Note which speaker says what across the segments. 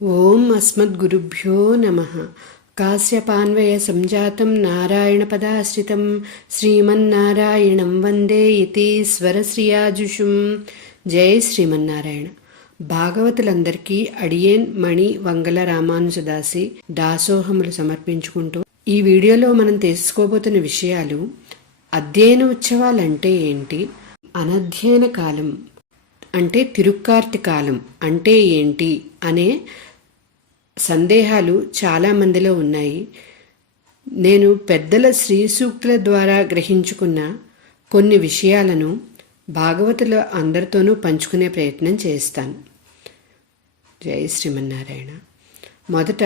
Speaker 1: ఓం అస్మద్గురుభ్యో నమ. కాశ్యపాన్వయ సంజాతం నారాయణపదాశ్రితం శ్రీమన్నారాయణం వందే యతీశ్వరశ్రియాజుషుం జై శ్రీమన్నారాయణ. భాగవతులందరికీ అడియేన్ మణి వంగల రామానుజదాసి దాసోహములు సమర్పించుకుంటూ ఈ వీడియోలో మనం తెలుసుకోబోతున్న విషయాలు అధ్యయన ఉత్సవాలంటే ఏంటి? అనధ్యయన కాలం అంటే తిరుక్కార్తి కాలం అంటే ఏంటి? అనే సందేహాలు చాలా మందిలో ఉన్నాయి. నేను పెద్దల శ్రీ సూక్తుల ద్వారా గ్రహించుకున్న కొన్ని విషయాలను భాగవతుల అందరితోనూ పంచుకునే ప్రయత్నం చేస్తాను. జై శ్రీమన్నారాయణ. మొదట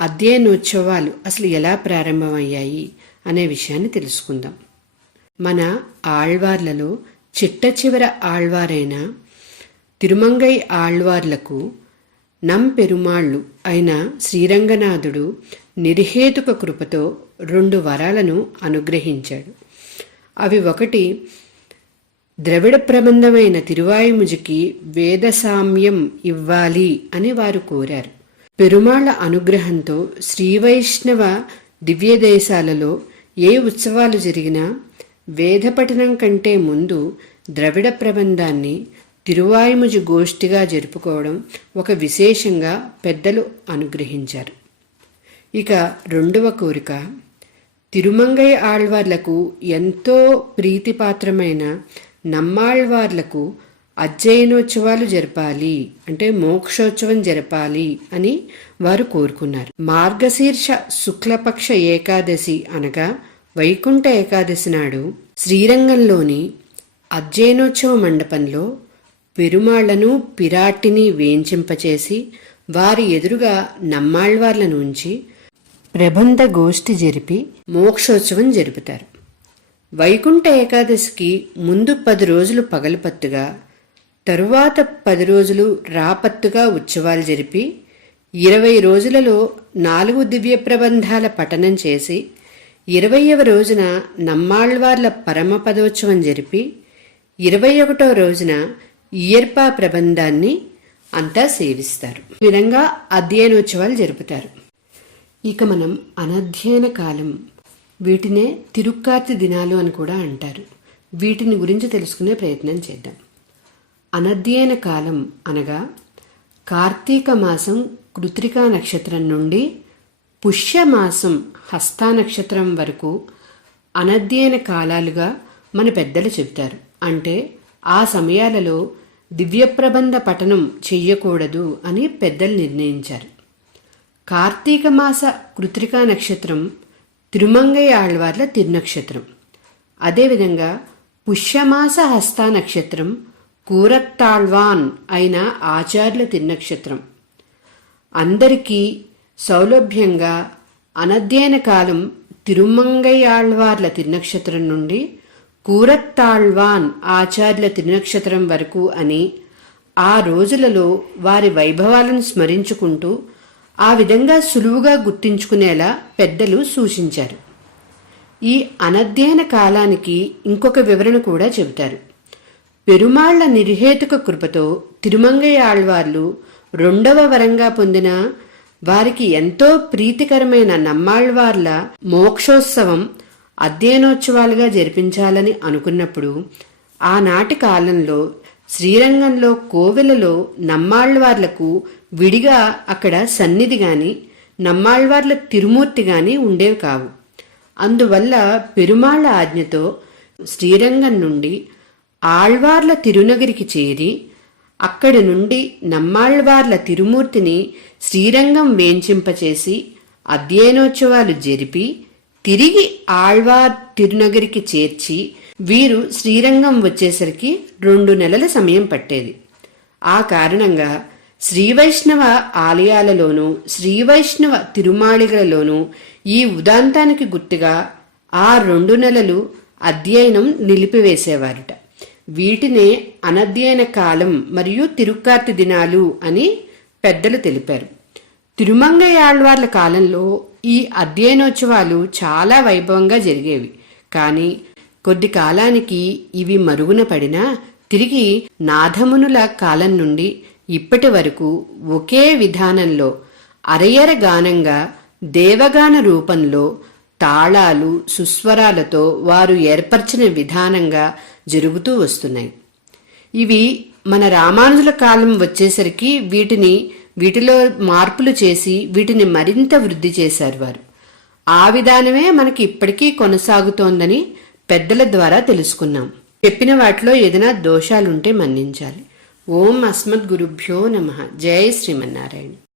Speaker 1: అధ్యయనోత్సవాలు అసలు ఎలా ప్రారంభమయ్యాయి అనే విషయాన్ని తెలుసుకుందాం. మన ఆళ్వార్లలో చిట్ట చివర ఆళ్వారైన తిరుమంగై ఆళ్వార్లకు నంపెరుమాళ్ళు అయిన శ్రీరంగనాథుడు నిర్హేతుక కృపతో రెండు వరాలను అనుగ్రహించాడు. అవి ఒకటి ద్రవిడ ప్రబంధమైన తిరువాయుముజికి వేదసామ్యం ఇవ్వాలి అని వారు కోరారు. పెరుమాళ్ళ అనుగ్రహంతో శ్రీవైష్ణవ దివ్యదేశాలలో ఏ ఉత్సవాలు జరిగినా వేదపఠనం కంటే ముందు ద్రవిడ ప్రబంధాన్ని తిరువాయుముజి గోష్ఠిగా జరుపుకోవడం ఒక విశేషంగా పెద్దలు అనుగ్రహించారు. ఇక రెండవ కోరిక తిరుమంగయ్య ఆళ్వార్లకు ఎంతో ప్రీతిపాత్రమైన నమ్మాళ్వార్లకు అధ్యయనోత్సవాలు జరపాలి అంటే మోక్షోత్సవం జరపాలి అని వారు కోరుకున్నారు. మార్గశీర్ష శుక్లపక్ష ఏకాదశి అనగా వైకుంఠ ఏకాదశి నాడు శ్రీరంగంలోని అధ్యయనోత్సవ మండపంలో పెరుమాళ్ళను పిరాటిని వేంచింపచేసి వారి ఎదురుగా నమ్మాళ్వార్లను ఉంచి ప్రబంధ గోష్ఠి జరిపి మోక్షోత్సవం జరుపుతారు. వైకుంఠ ఏకాదశికి ముందు పది రోజులు పగలుపత్తుగా తరువాత పది రోజులు రాపత్తుగా ఉత్సవాలు జరిపి ఇరవై రోజులలో నాలుగు దివ్య ప్రబంధాల పఠనం చేసి ఇరవయవ రోజున నమ్మాళ్వార్ల పరమపదోత్సవం జరిపి ఇరవై ఒకటో రోజున ఇయర్పా ప్రబంధాన్ని అంతా సేవిస్తారు. ఈ విధంగా అధ్యయనోత్సవాలు జరుపుతారు. ఇక మనం అనధ్యయన కాలం. వీటినే తిరుక్కార్తి దినాలు అని కూడా అంటారు. వీటిని గురించి తెలుసుకునే ప్రయత్నం చేద్దాం. అనధ్యయన కాలం అనగా కార్తీక మాసం కృత్రికా నక్షత్రం నుండి పుష్యమాసం హస్తా నక్షత్రం వరకు అనధ్యయన కాలాలుగా మన పెద్దలు చెబుతారు. అంటే ఆ సమయాలలో దివ్యప్రబంధ పఠనం చెయ్యకూడదు అని పెద్దలు నిర్ణయించారు. కార్తీక మాస కృత్రికా నక్షత్రం తిరుమంగయ్య ఆళ్వార్ల తిరునక్షత్రం. అదేవిధంగా పుష్యమాస హస్త నక్షత్రం కూరత్తాళ్వాన్ అయిన ఆచార్యుల తిరునక్షత్రం. అందరికీ సౌలభ్యంగా అనధ్యయన కాలం తిరుమంగయ్యాళ్వార్ల తిరునక్షత్రం నుండి కూరత్తాళ్వాన్ ఆచార్యుల త్రినక్షత్రం వరకు అని ఆ రోజులలో వారి వైభవాలను స్మరించుకుంటూ ఆ విధంగా సులువుగా గుర్తించుకునేలా పెద్దలు సూచించారు. ఈ అనధ్యయన కాలానికి ఇంకొక వివరణ కూడా చెబుతారు. పెరుమాళ్ళ నిర్హేతుక కృపతో తిరుమంగయ్య ఆళ్వార్లు రెండవ వరంగా పొందిన వారికి ఎంతో ప్రీతికరమైన నమ్మాళ్వార్ల మోక్షోత్సవం అధ్యయనోత్సవాలుగా జరిపించాలని అనుకున్నప్పుడు ఆనాటి కాలంలో శ్రీరంగంలో కోవెలలో నమ్మాళ్వార్లకు విడిగా అక్కడ సన్నిధి గాని నమ్మాళ్వార్ల తిరుమూర్తి గాని ఉండేవి కావు. అందువల్ల పెరుమాళ్ళ ఆజ్ఞతో శ్రీరంగం నుండి ఆళ్వార్ల తిరునగిరికి చేరి అక్కడి నుండి నమ్మాళ్వార్ల తిరుమూర్తిని శ్రీరంగం వేంచింపచేసి అధ్యయనోత్సవాలు జరిపి తిరిగి ఆళ్వార్ తిరునగరికి చేర్చి వీరు శ్రీరంగం వచ్చేసరికి రెండు నెలల సమయం పట్టేది. ఆ కారణంగా శ్రీవైష్ణవ ఆలయాలలోనూ శ్రీవైష్ణవ తిరుమాళిగలలోనూ ఈ ఉదాంతానికి గుర్తుగా ఆ రెండు నెలలు అధ్యయనం నిలిపివేసేవారట. వీటినే అనధ్యయన కాలం మరియు తిరుక్కార్తి దినాలు అని పెద్దలు తెలిపారు. తిరుమంగయాళ్వార్ల కాలంలో ఈ అధ్యయనోత్సవాలు చాలా వైభవంగా జరిగేవి. కానీ కొద్ది కాలానికి ఇవి మరుగున పడినా తిరిగి నాథమునుల కాలం నుండి ఇప్పటి వరకు ఒకే విధానంలో అరయర గానంగా దేవగాన రూపంలో తాళాలు సుస్వరాలతో వారు ఏర్పరిచిన విధానంగా జరుగుతూ వస్తున్నాయి. ఇవి మన రామానుజుల కాలం వచ్చేసరికి వీటిని వీటిలో మార్పులు చేసి వీటిని మరింత వృద్ధి చేశారు వారు. ఆ విధానమే మనకి ఇప్పటికీ కొనసాగుతోందని పెద్దల ద్వారా తెలుసుకున్నాం. చెప్పిన వాటిలో ఏదైనా దోషాలుంటే మన్నించాలి. ఓం అస్మద్ గురుభ్యో నమ. జై శ్రీమన్నారాయణ.